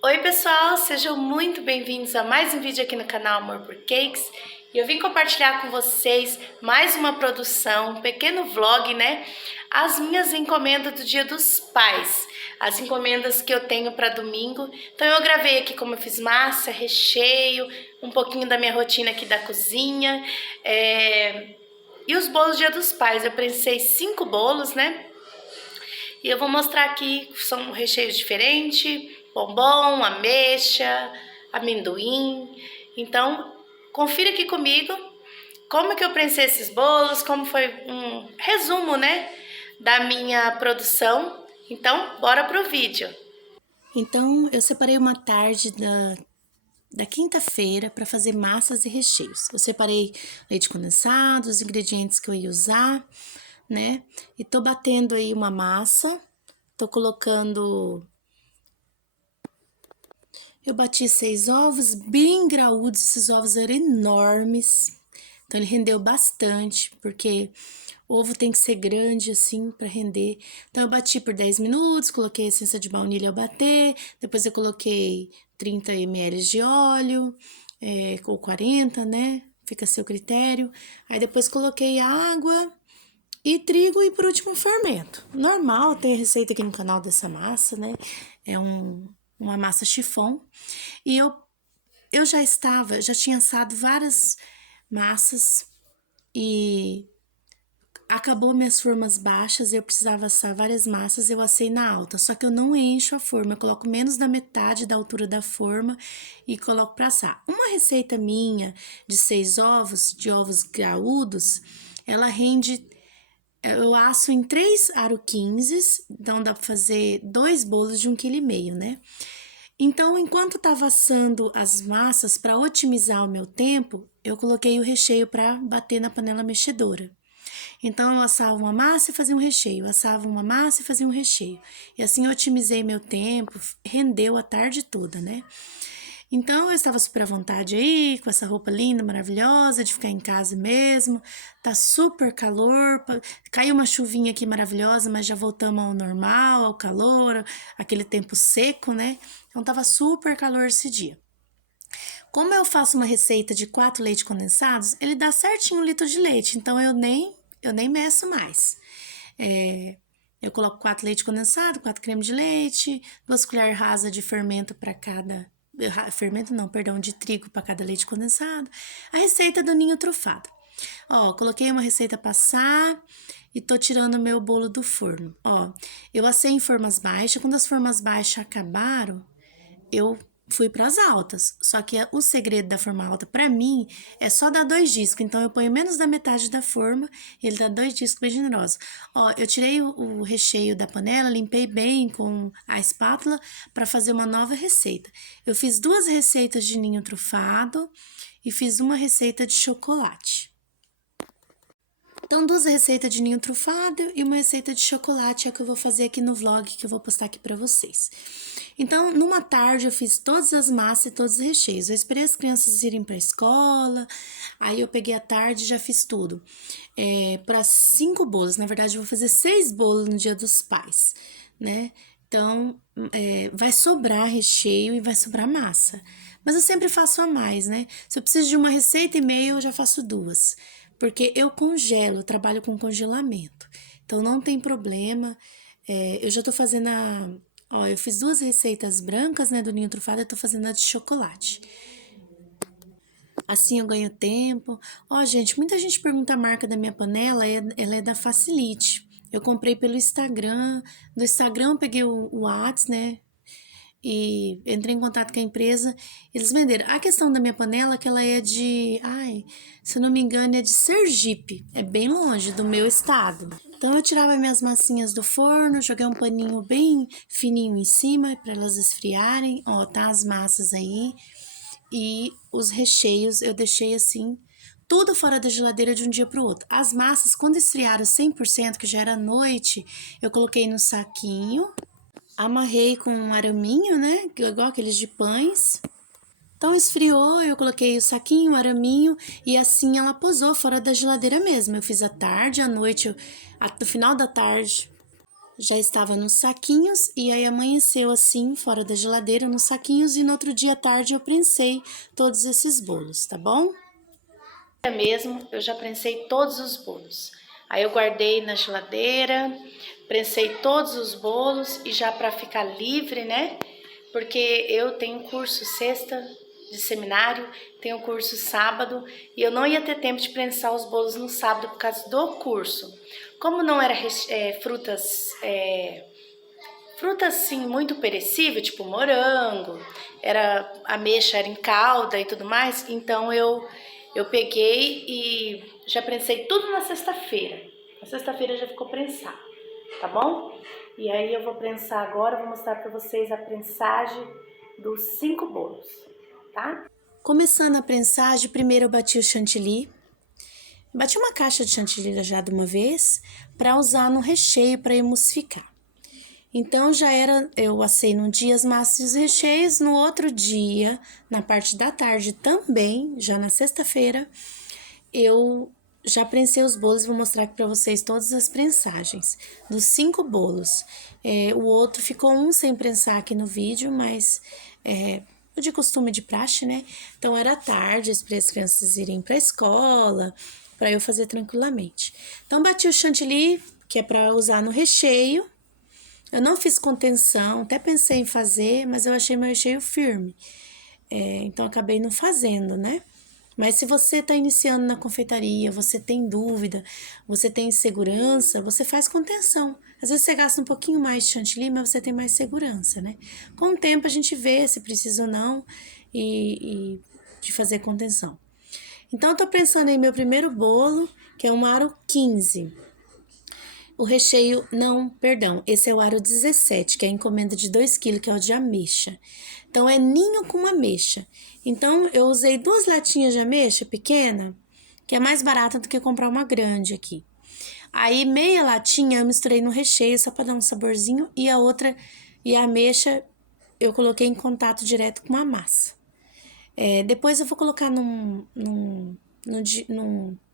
Oi pessoal, sejam muito bem-vindos a mais um vídeo aqui no canal Amor por Cakes. E eu vim compartilhar com vocês mais uma produção, um pequeno vlog, né? As minhas encomendas do Dia dos Pais, as encomendas que eu tenho para domingo. Então eu gravei aqui como eu fiz massa, recheio, um pouquinho da minha rotina aqui da cozinha. E os bolos do Dia dos Pais, eu prensei 5 bolos, né? E eu vou mostrar aqui, são recheios diferentes, bombom, ameixa, amendoim. Então, confira aqui comigo como que eu prensei esses bolos, como foi um resumo, né, da minha produção. Então, bora pro vídeo. Então, eu separei uma tarde da quinta-feira para fazer massas e recheios. Eu separei leite condensado, os ingredientes que eu ia usar, né? E tô batendo aí uma massa, tô colocando. Eu bati 6 ovos bem graúdos, esses ovos eram enormes, então ele rendeu bastante, porque o ovo tem que ser grande assim para render. Então eu bati por 10 minutos, coloquei a essência de baunilha ao bater, depois eu coloquei 30 ml de óleo, ou 40, né? Fica a seu critério. Aí depois coloquei água e trigo e por último fermento. Normal, tem receita aqui no canal dessa massa, né? É uma massa chiffon. E eu já tinha assado várias massas e acabou minhas formas baixas, eu precisava assar várias massas, eu assei na alta, só que eu não encho a forma, eu coloco menos da metade da altura da forma e coloco para assar. Uma receita minha de 6 ovos, de ovos graúdos, ela rende, eu asso em 3 aro 15, então dá para fazer 2 bolos de 1,5 kg, né? Então, enquanto estava assando as massas, para otimizar o meu tempo, eu coloquei o recheio para bater na panela mexedora. Então, eu assava uma massa e fazia um recheio, assava uma massa e fazia um recheio. E assim eu otimizei meu tempo, rendeu a tarde toda, né? Então, eu estava super à vontade aí, com essa roupa linda, maravilhosa, de ficar em casa mesmo. Tá super calor, caiu uma chuvinha aqui maravilhosa, mas já voltamos ao normal, ao calor, aquele tempo seco, né? Então, tava super calor esse dia. Como eu faço uma receita de 4 leite condensados, ele dá certinho 1 litro de leite, então eu nem meço mais. Eu coloco 4 leite condensado, 4 creme de leite, 2 colheres rasas de fermento para cada. Fermento não, perdão, de trigo para cada leite condensado. A receita do ninho trufado. Ó, coloquei uma receita passar e tô tirando meu bolo do forno. Ó, eu assei em formas baixas. Quando as formas baixas acabaram, eu fui para as altas. Só que o segredo da forma alta para mim é só dar 2 discos. Então eu ponho menos da metade da forma, ele dá 2 discos bem generosos. Ó, eu tirei o recheio da panela, limpei bem com a espátula para fazer uma nova receita. Eu fiz 2 receitas de ninho trufado e fiz uma receita de chocolate. Então, 2 receitas de ninho trufado e uma receita de chocolate é que eu vou fazer aqui no vlog que eu vou postar aqui para vocês. Então, numa tarde eu fiz todas as massas e todos os recheios. Eu esperei as crianças irem para a escola, aí eu peguei a tarde e já fiz tudo. Para 5 bolos, na verdade eu vou fazer 6 bolos no Dia dos Pais, né? Então, vai sobrar recheio e vai sobrar massa. Mas eu sempre faço a mais, né? Se eu preciso de uma receita e meia, eu já faço 2. Porque eu congelo, eu trabalho com congelamento. Então, não tem problema. Eu já tô fazendo Ó, eu fiz 2 receitas brancas, né, do ninho trufado, eu tô fazendo a de chocolate. Assim eu ganho tempo. Ó, gente, muita gente pergunta a marca da minha panela, ela é da Facilite. Eu comprei pelo Instagram. No Instagram eu peguei o WhatsApp, né? E entrei em contato com a empresa, eles venderam. A questão da minha panela é que ela é se eu não me engano, é de Sergipe, é bem longe do meu estado. Então eu tirava minhas massinhas do forno, joguei um paninho bem fininho em cima para elas esfriarem. Ó, tá as massas aí. E os recheios eu deixei assim, tudo fora da geladeira de um dia para o outro. As massas, quando esfriaram 100%, que já era noite, eu coloquei no saquinho. Amarrei com um araminho, né? Igual aqueles de pães. Então esfriou, eu coloquei o saquinho, o araminho e assim ela posou fora da geladeira mesmo. Eu fiz à tarde, à noite, no final da tarde. já estava nos saquinhos e aí amanheceu assim, fora da geladeira, nos saquinhos, e no outro dia à tarde eu prensei todos esses bolos, tá bom? Mesmo, eu já prensei todos os bolos. Aí eu guardei na geladeira, prensei todos os bolos e já para ficar livre, né? Porque eu tenho curso sexta de seminário, tenho curso sábado e eu não ia ter tempo de prensar os bolos no sábado por causa do curso. Como não era frutas assim muito perecíveis, tipo morango, era ameixa, era em calda e tudo mais, então eu peguei e já prensei tudo na sexta-feira. Na sexta-feira já ficou prensado, tá bom? E aí eu vou prensar agora, vou mostrar para vocês a prensagem dos 5 bolos, tá? Começando a prensagem, primeiro eu bati o chantilly. Bati uma caixa de chantilly já de uma vez para usar no recheio para emulsificar. Então, eu assei num dia as massas e os recheios, no outro dia, na parte da tarde também, já na sexta-feira, eu já prensei os bolos, vou mostrar aqui para vocês todas as prensagens dos 5 bolos. O outro ficou um sem prensar aqui no vídeo, mas de costume de praxe, né? Então, era tarde para as crianças irem para a escola, para eu fazer tranquilamente. Então, bati o chantilly, que é para usar no recheio. Eu não fiz contenção, até pensei em fazer, mas eu achei meu recheio firme. Então, acabei não fazendo, né? Mas se você está iniciando na confeitaria, você tem dúvida, você tem insegurança, você faz contenção. Às vezes você gasta um pouquinho mais de chantilly, mas você tem mais segurança, né? Com o tempo a gente vê se precisa ou não e de fazer contenção. Então, eu tô pensando em meu primeiro bolo, que é um aro 15. O recheio, não, perdão, esse é o aro 17, que é a encomenda de 2 kg, que é o de ameixa. Então, é ninho com ameixa. Então, eu usei 2 latinhas de ameixa pequena, que é mais barata do que comprar uma grande aqui. Aí, meia latinha eu misturei no recheio, só para dar um saborzinho, e a outra, e a ameixa, eu coloquei em contato direto com a massa. Depois eu vou colocar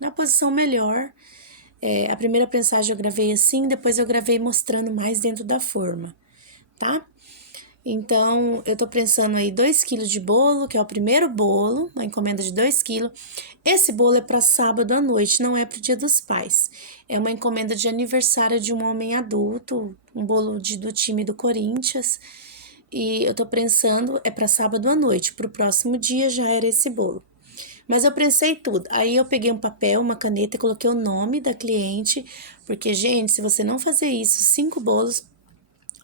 na posição melhor. A primeira prensagem eu gravei assim, depois eu gravei mostrando mais dentro da forma, tá? Então, eu tô prensando aí 2 kg de bolo, que é o primeiro bolo, uma encomenda de 2 kg. Esse bolo é para sábado à noite, não é pro Dia dos Pais. É uma encomenda de aniversário de um homem adulto, um bolo do time do Corinthians. E eu tô prensando, é para sábado à noite, pro próximo dia já era esse bolo. Mas eu prensei tudo. Aí eu peguei um papel, uma caneta e coloquei o nome da cliente, porque, gente, se você não fazer isso, 5 bolos,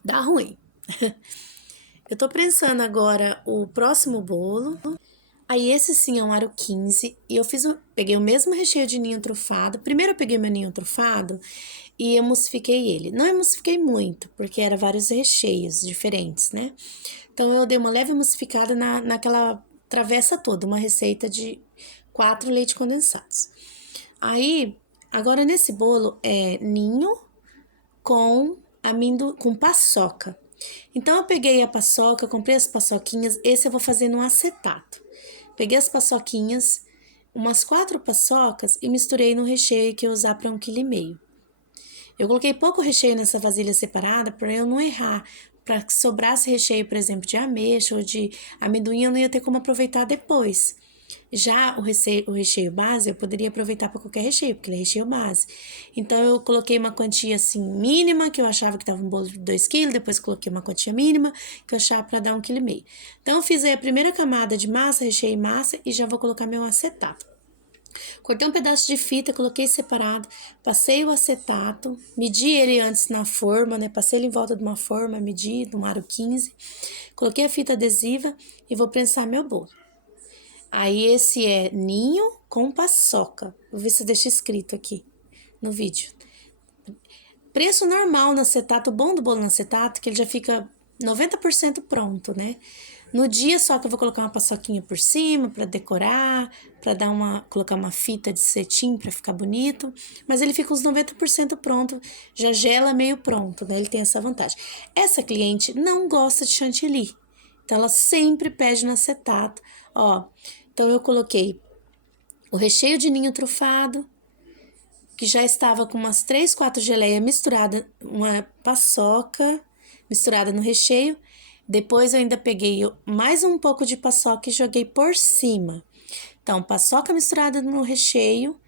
dá ruim. Eu tô prensando agora o próximo bolo. Aí esse sim é um aro 15 e peguei o mesmo recheio de ninho trufado. Primeiro eu peguei meu ninho trufado e emulsifiquei ele. Não emulsifiquei muito, porque era vários recheios diferentes, né? Então eu dei uma leve emulsificada naquela travessa toda, uma receita de 4 leite condensados. Aí, agora nesse bolo é ninho com com paçoca. Então eu peguei a paçoca, comprei as paçoquinhas, esse eu vou fazer no acetato. Peguei as paçoquinhas, umas 4 paçocas e misturei no recheio que eu usar para 1,5 kg. Eu coloquei pouco recheio nessa vasilha separada para eu não errar. Para que sobrasse recheio, por exemplo, de ameixa ou de amendoim, eu não ia ter como aproveitar depois. Já o recheio base, eu poderia aproveitar para qualquer recheio, porque ele é recheio base. Então, eu coloquei uma quantia assim mínima, que eu achava que estava um bolo de 2 kg, depois coloquei uma quantia mínima, que eu achava para dar 1,5 kg. Então, eu fiz aí a primeira camada de massa, recheio e massa, e já vou colocar meu acetato. Cortei um pedaço de fita, coloquei separado, passei o acetato, medi ele antes na forma, né? Passei ele em volta de uma forma, medi, de um aro 15. Coloquei a fita adesiva e vou prensar meu bolo. Aí esse é ninho com paçoca. Vou ver se eu deixo escrito aqui no vídeo. Preço normal no acetato, o bom do bolo no acetato, que ele já fica 90% pronto, né? No dia só que eu vou colocar uma paçoquinha por cima para decorar, para colocar uma fita de cetim para ficar bonito, mas ele fica uns 90% pronto, já gela meio pronto, né? Ele tem essa vantagem. Essa cliente não gosta de chantilly, então ela sempre pede no acetato, ó. Então eu coloquei o recheio de ninho trufado, que já estava com umas 3, 4 geleias misturada, uma paçoca misturada no recheio. Depois eu ainda peguei mais um pouco de paçoca e joguei por cima. Então, paçoca misturada no recheio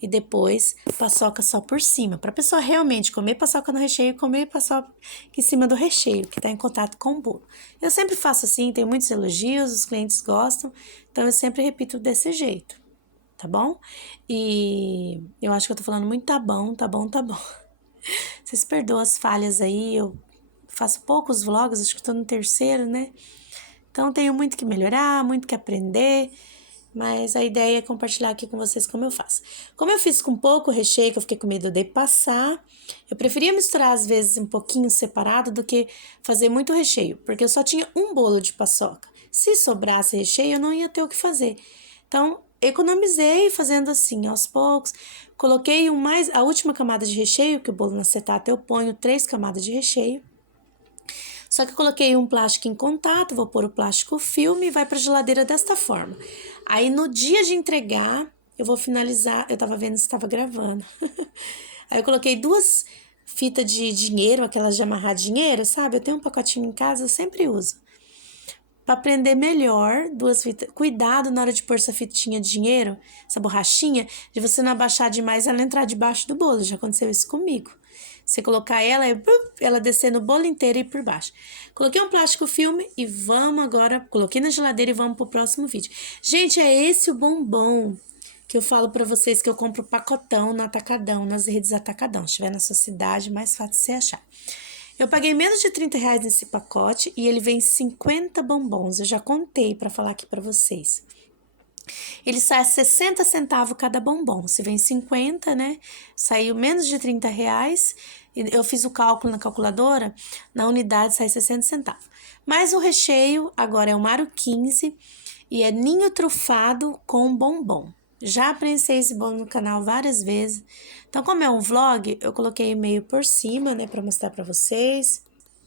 e depois paçoca só por cima. Para a pessoa realmente comer paçoca no recheio e comer paçoca em cima do recheio, que está em contato com o bolo. Eu sempre faço assim, tenho muitos elogios, os clientes gostam, então eu sempre repito desse jeito, tá bom? E eu acho que eu tô falando muito tá bom, tá bom, tá bom. Vocês perdoam as falhas aí, eu faço poucos vlogs, acho que tô no terceiro, né? Então tenho muito que melhorar, muito que aprender, mas a ideia é compartilhar aqui com vocês como eu faço. Como eu fiz com pouco recheio, que eu fiquei com medo de passar, eu preferia misturar às vezes um pouquinho separado do que fazer muito recheio, porque eu só tinha um bolo de paçoca. Se sobrasse recheio, eu não ia ter o que fazer. Então, economizei fazendo assim, aos poucos. Coloquei a última camada de recheio, que o bolo no acetato eu ponho 3 camadas de recheio. Só que eu coloquei um plástico em contato, vou pôr o plástico filme e vai para a geladeira desta forma. Aí no dia de entregar, eu vou finalizar, eu tava vendo se estava gravando. Aí eu coloquei 2 fitas de dinheiro, aquelas de amarrar dinheiro, sabe? Eu tenho um pacotinho em casa, eu sempre uso. Para prender melhor, 2 fitas. Cuidado na hora de pôr essa fitinha de dinheiro, essa borrachinha, de você não abaixar demais ela entrar debaixo do bolo. Já aconteceu isso comigo. Você colocar ela descer no bolo inteiro e ir por baixo. Coloquei um plástico filme e vamos agora. Coloquei na geladeira e vamos pro próximo vídeo. Gente, é esse o bombom que eu falo para vocês que eu compro pacotão no Atacadão, nas redes Atacadão. Se estiver na sua cidade, mais fácil você achar. Eu paguei menos de R$ 30 nesse pacote e ele vem 50 bombons. Eu já contei para falar aqui para vocês. Ele sai 60 centavos cada bombom. Se vem 50, né? Saiu menos de R$ 30. Eu fiz o cálculo na calculadora, na unidade sai 60 centavos. Mas o recheio agora é o Maro 15 e é ninho trufado com bombom. Já prensei esse bolo no canal várias vezes. Então, como é um vlog, eu coloquei meio por cima, né, para mostrar para vocês.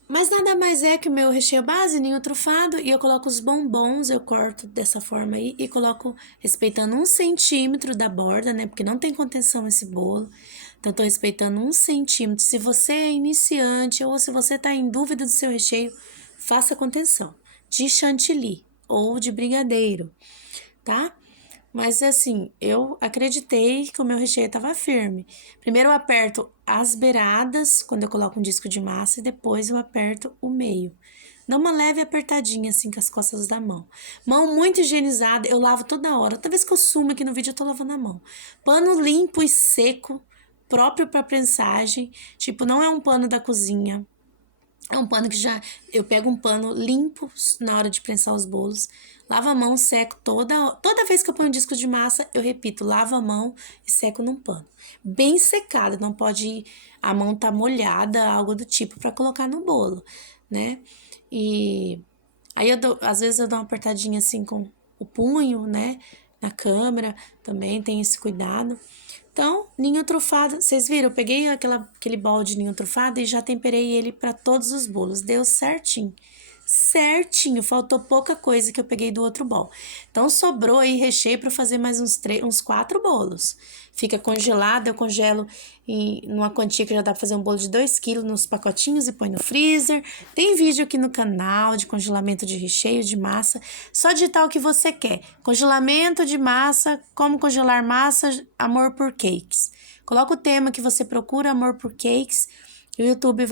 Mas nada mais é que o meu recheio base, ninho trufado, e eu coloco os bombons, eu corto dessa forma aí e coloco respeitando 1 centímetro da borda, né? Porque não tem contenção esse bolo. Então, eu tô respeitando 1 centímetro. Se você é iniciante ou se você tá em dúvida do seu recheio, faça contenção de chantilly ou de brigadeiro, tá? Mas assim, eu acreditei que o meu recheio estava firme. Primeiro eu aperto as beiradas, quando eu coloco um disco de massa, e depois eu aperto o meio. Dá uma leve apertadinha assim com as costas da mão. Mão muito higienizada, eu lavo toda hora. Toda vez que eu sumo aqui no vídeo, eu tô lavando a mão. Pano limpo e seco, próprio para prensagem. Tipo, não é um pano da cozinha. É um pano que eu pego um pano limpo na hora de prensar os bolos, lavo a mão, seco toda vez que eu ponho um disco de massa, eu repito, lavo a mão e seco num pano. Bem secado, não pode a mão tá molhada, algo do tipo para colocar no bolo, né? E aí às vezes eu dou uma apertadinha assim com o punho, né? Na câmera, também tem esse cuidado. Então, ninho trufado, vocês viram? Eu peguei aquele bol de ninho trufado e já temperei ele para todos os bolos. Deu certinho. Certinho, faltou pouca coisa que eu peguei do outro bol. Então, sobrou aí recheio para fazer mais uns 4 bolos. Fica congelado, eu congelo numa quantia que já dá para fazer um bolo de 2 kg nos pacotinhos e põe no freezer. Tem vídeo aqui no canal de congelamento de recheio de massa. Só digitar o que você quer. Congelamento de massa, como congelar massa, amor por cakes. Coloca o tema que você procura, amor por cakes, e o YouTube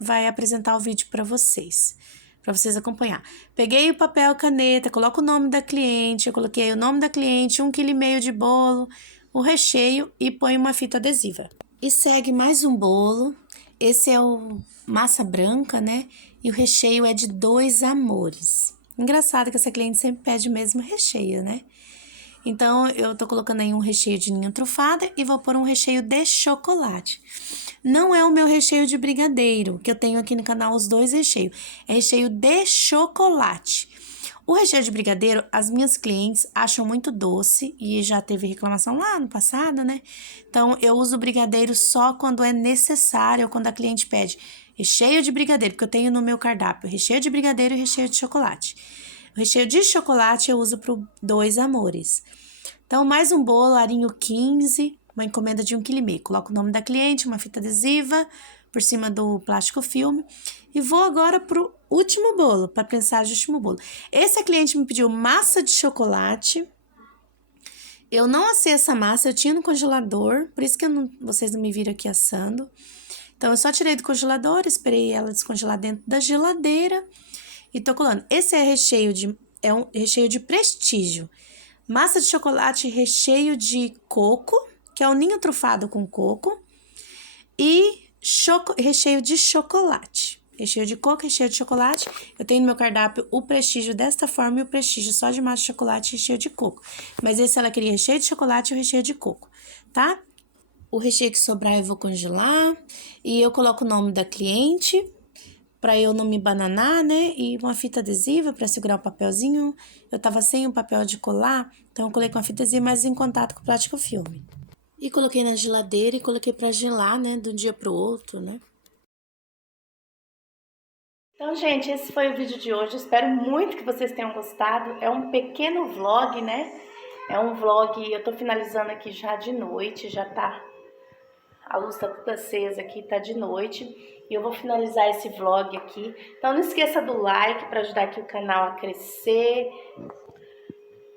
vai apresentar o vídeo para vocês acompanhar. Peguei o papel, caneta, coloco o nome da cliente, eu coloquei o nome da cliente, 1,5 kg de bolo, o recheio e põe uma fita adesiva. E segue mais um bolo. Esse é o massa branca, né? E o recheio é de 2 amores. Engraçado que essa cliente sempre pede o mesmo recheio, né? Então, eu tô colocando aí um recheio de ninho trufada e vou pôr um recheio de chocolate. Não é o meu recheio de brigadeiro, que eu tenho aqui no canal os 2 recheios. É recheio de chocolate. O recheio de brigadeiro, as minhas clientes acham muito doce e já teve reclamação lá no passado, né? Então, eu uso o brigadeiro só quando é necessário, ou quando a cliente pede recheio de brigadeiro, porque eu tenho no meu cardápio recheio de brigadeiro e recheio de chocolate. O recheio de chocolate eu uso para 2 amores. Então, mais um bolo, arinho 15. uma encomenda de 1,5 kg. Coloco o nome da cliente, uma fita adesiva por cima do plástico filme. E vou agora pro último bolo, para prensagem do último bolo. Esse cliente me pediu massa de chocolate. Eu não assei essa massa, eu tinha no congelador, por isso que vocês não me viram aqui assando. Então, eu só tirei do congelador, esperei ela descongelar dentro da geladeira e tô colando. Esse é um recheio de prestígio. Massa de chocolate, recheio de coco, que é o ninho trufado com coco. E recheio de chocolate. Recheio de coco, recheio de chocolate. Eu tenho no meu cardápio o prestígio desta forma e o prestígio só de massa de chocolate e recheio de coco. Mas esse ela queria recheio de chocolate e o recheio de coco, tá? O recheio que sobrar eu vou congelar. E eu coloco o nome da cliente, pra eu não me bananar, né? E uma fita adesiva pra segurar o papelzinho. Eu tava sem o papel de colar, então eu colei com a fita adesiva, mas em contato com o plástico filme. E coloquei na geladeira e coloquei pra gelar, né? De um dia pro outro, né? Então, gente, esse foi o vídeo de hoje. Espero muito que vocês tenham gostado. É um pequeno vlog, né? É um vlog, eu tô finalizando aqui já de noite, já tá... A luz tá toda acesa aqui, tá de noite. E eu vou finalizar esse vlog aqui. Então, não esqueça do like para ajudar aqui o canal a crescer.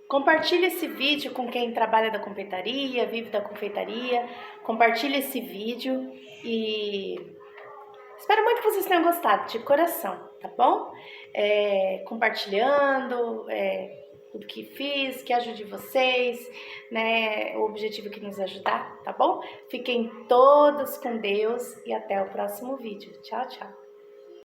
Compartilhe esse vídeo com quem trabalha da confeitaria, vive da confeitaria. Compartilhe esse vídeo e espero muito que vocês tenham gostado, de coração, tá bom? Compartilhando tudo que fiz, que ajude vocês, né? O objetivo é que nos ajudar, tá bom? Fiquem todos com Deus e até o próximo vídeo. Tchau, tchau!